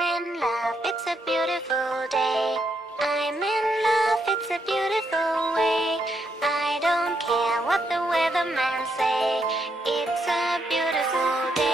in love, it's a beautiful day. I'm in love, it's a beautiful way. I don't care what the weatherman say. It's a beautiful day.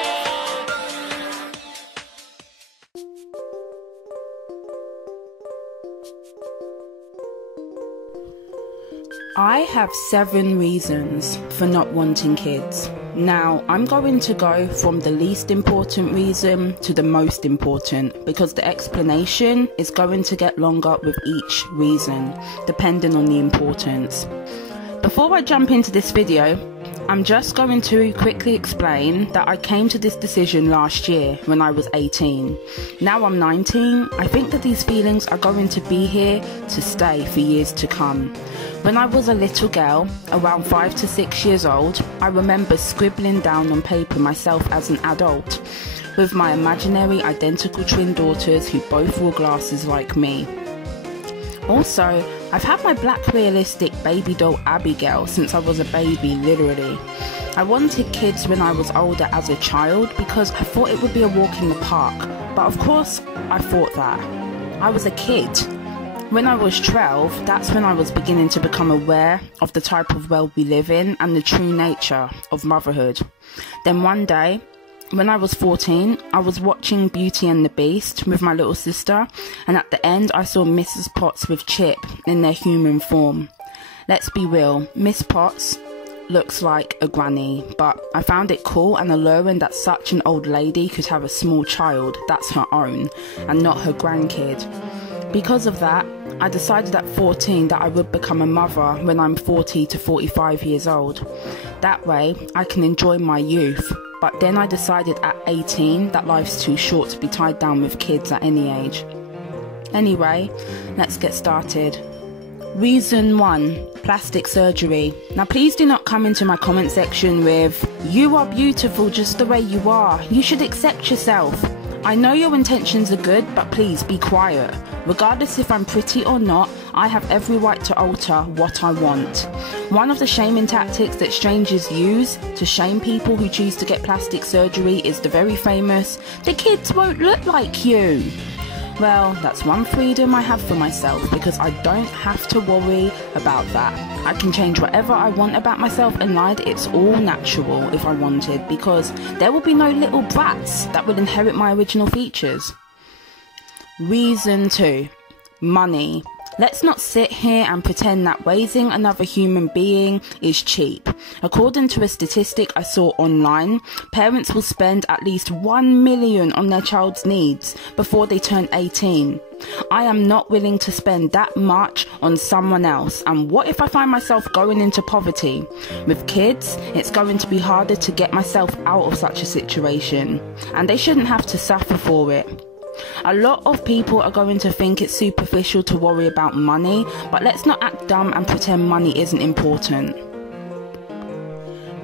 I have 7 reasons for not wanting kids. Now, I'm going to go from the least important reason to the most important, because the explanation is going to get longer with each reason, depending on the importance. Before I jump into this video, I'm just going to quickly explain that I came to this decision last year when I was 18. Now I'm 19, I think that these feelings are going to be here to stay for years to come. When I was a little girl, around 5 to 6 years old, I remember scribbling down on paper myself as an adult, with my imaginary identical twin daughters who both wore glasses like me. Also, I've had my black realistic baby doll Abigail since I was a baby, literally. I wanted kids when I was older as a child because I thought it would be a walk in the park, but of course I thought that. I was a kid. When I was 12, that's when I was beginning to become aware of the type of world we live in and the true nature of motherhood. Then one day, when I was 14, I was watching Beauty and the Beast with my little sister, and at the end I saw Mrs. Potts with Chip in their human form. Let's be real, Miss Potts looks like a granny, but I found it cool and alluring that such an old lady could have a small child that's her own, and not her grandkid. Because of that, I decided at 14 that I would become a mother when I'm 40 to 45 years old. That way, I can enjoy my youth. But then I decided at 18 that life's too short to be tied down with kids at any age. Anyway, let's get started. Reason 1, plastic surgery. Now please do not come into my comment section with, "You are beautiful just the way you are. You should accept yourself." I know your intentions are good, but please be quiet. Regardless if I'm pretty or not, I have every right to alter what I want. One of the shaming tactics that strangers use to shame people who choose to get plastic surgery is the very famous, "The kids won't look like you." Well, that's one freedom I have for myself, because I don't have to worry about that. I can change whatever I want about myself and lie that it's all natural if I wanted, because there will be no little brats that will inherit my original features. Reason 2, money. Let's not sit here and pretend that raising another human being is cheap. According to a statistic I saw online, parents will spend at least 1 million on their child's needs before they turn 18. I am not willing to spend that much on someone else, and what if I find myself going into poverty? With kids, it's going to be harder to get myself out of such a situation, and they shouldn't have to suffer for it. A lot of people are going to think it's superficial to worry about money, but let's not act dumb and pretend money isn't important.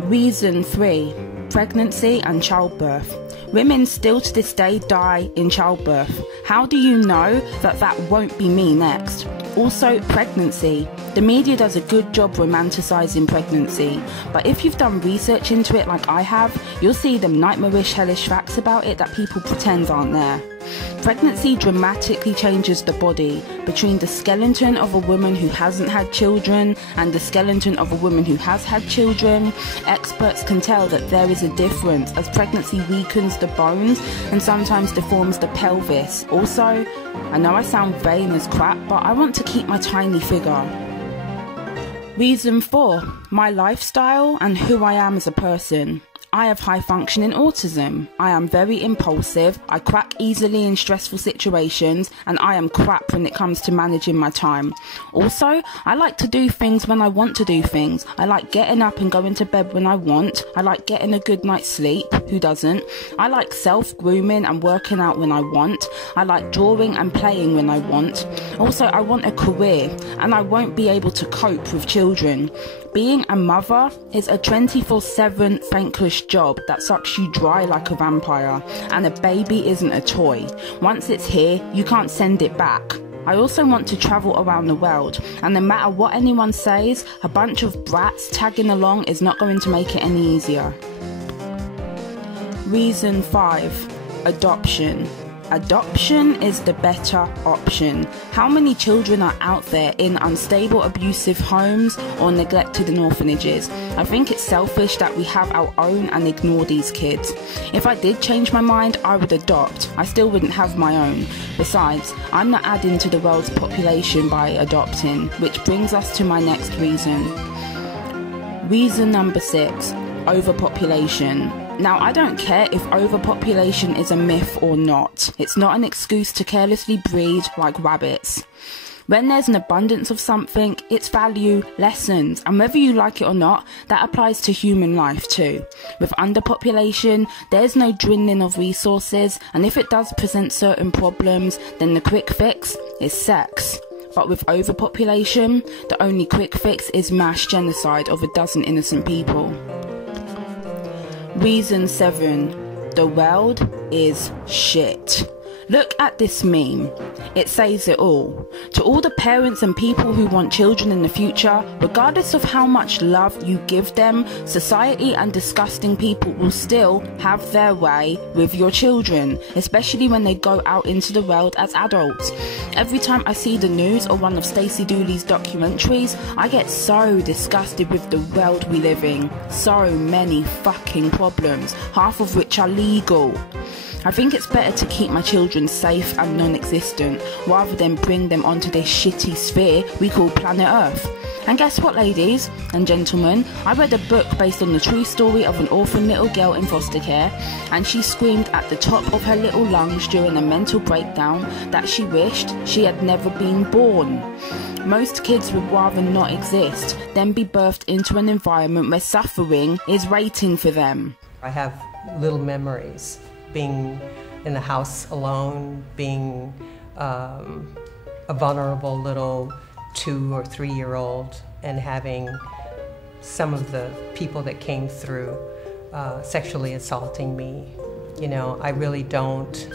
Reason 3, pregnancy and childbirth. Women still to this day die in childbirth. How do you know that that won't be me next? Also, pregnancy. The media does a good job romanticising pregnancy, but if you've done research into it like I have, you'll see them nightmarish, hellish facts about it that people pretend aren't there. Pregnancy dramatically changes the body. Between the skeleton of a woman who hasn't had children and the skeleton of a woman who has had children, experts can tell that there is a difference, as pregnancy weakens the bones and sometimes deforms the pelvis. Also, I know I sound vain as crap, but I want to keep my tiny figure. Reason 4, my lifestyle and who I am as a person. I have high functioning autism. I am very impulsive, I crack easily in stressful situations, and I am crap when it comes to managing my time. Also, I like to do things when I want to do things. I like getting up and going to bed when I want. I like getting a good night's sleep. Who doesn't? I like self-grooming and working out when I want. I like drawing and playing when I want. Also, I want a career, and I won't be able to cope with children. Being a mother is a 24/7 thankless job that sucks you dry like a vampire, and a baby isn't a toy. Once it's here, you can't send it back. I also want to travel around the world, and no matter what anyone says, a bunch of brats tagging along is not going to make it any easier. Reason 5, adoption. Adoption is the better option. How many children are out there in unstable, abusive homes or neglected in orphanages? I think it's selfish that we have our own and ignore these kids. If I did change my mind, I would adopt. I still wouldn't have my own. Besides, I'm not adding to the world's population by adopting, which brings us to my next reason. Reason number 6, overpopulation. Now, I don't care if overpopulation is a myth or not. It's not an excuse to carelessly breed like rabbits. When there's an abundance of something, its value lessens, and whether you like it or not, that applies to human life too. With underpopulation, there's no dwindling of resources, and if it does present certain problems, then the quick fix is sex. But with overpopulation, the only quick fix is mass genocide of a dozen innocent people. Reason 7. The world is shit. Look at this meme. It says it all. To all the parents and people who want children in the future, regardless of how much love you give them, society and disgusting people will still have their way with your children, especially when they go out into the world as adults. Every time I see the news or one of Stacey Dooley's documentaries, I get so disgusted with the world we live in. So many fucking problems, half of which are legal. I think it's better to keep my children safe and non-existent rather than bring them onto this shitty sphere we call planet Earth. And guess what, ladies and gentlemen? I read a book based on the true story of an orphan little girl in foster care, and she screamed at the top of her little lungs during a mental breakdown that she wished she had never been born. Most kids would rather not exist than be birthed into an environment where suffering is waiting for them. I have little memories. Being in the house alone, being a vulnerable little 2 or 3 year old, and having some of the people that came through sexually assaulting me. You know, I really don't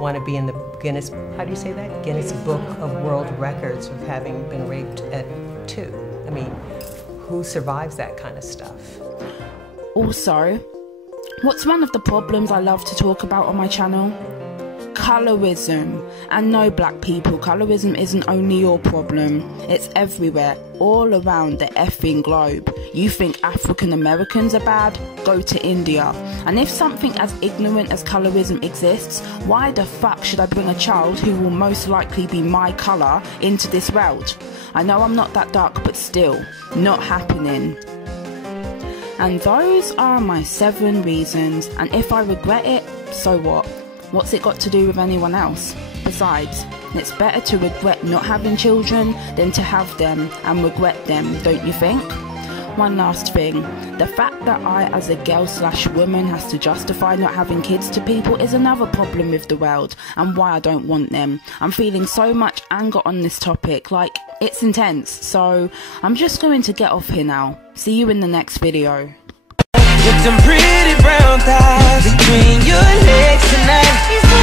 want to be in the Guinness, how do you say that? Guinness Book of World Records of having been raped at 2. I mean, who survives that kind of stuff? Also, what's one of the problems I love to talk about on my channel? Colorism. And no, black people, colorism isn't only your problem. It's everywhere, all around the effing globe. You think African Americans are bad? Go to India. And if something as ignorant as colorism exists, why the fuck should I bring a child who will most likely be my colour into this world? I know I'm not that dark, but still, not happening. And those are my 7 reasons, and if I regret it, so what? What's it got to do with anyone else? Besides, it's better to regret not having children than to have them and regret them, don't you think? One last thing, the fact that I as a girl/woman has to justify not having kids to people is another problem with the world and why I don't want them. I'm feeling so much anger on this topic, like it's intense, so I'm just going to get off here now. See you in the next video. With them pretty brown thighs between your legs tonight.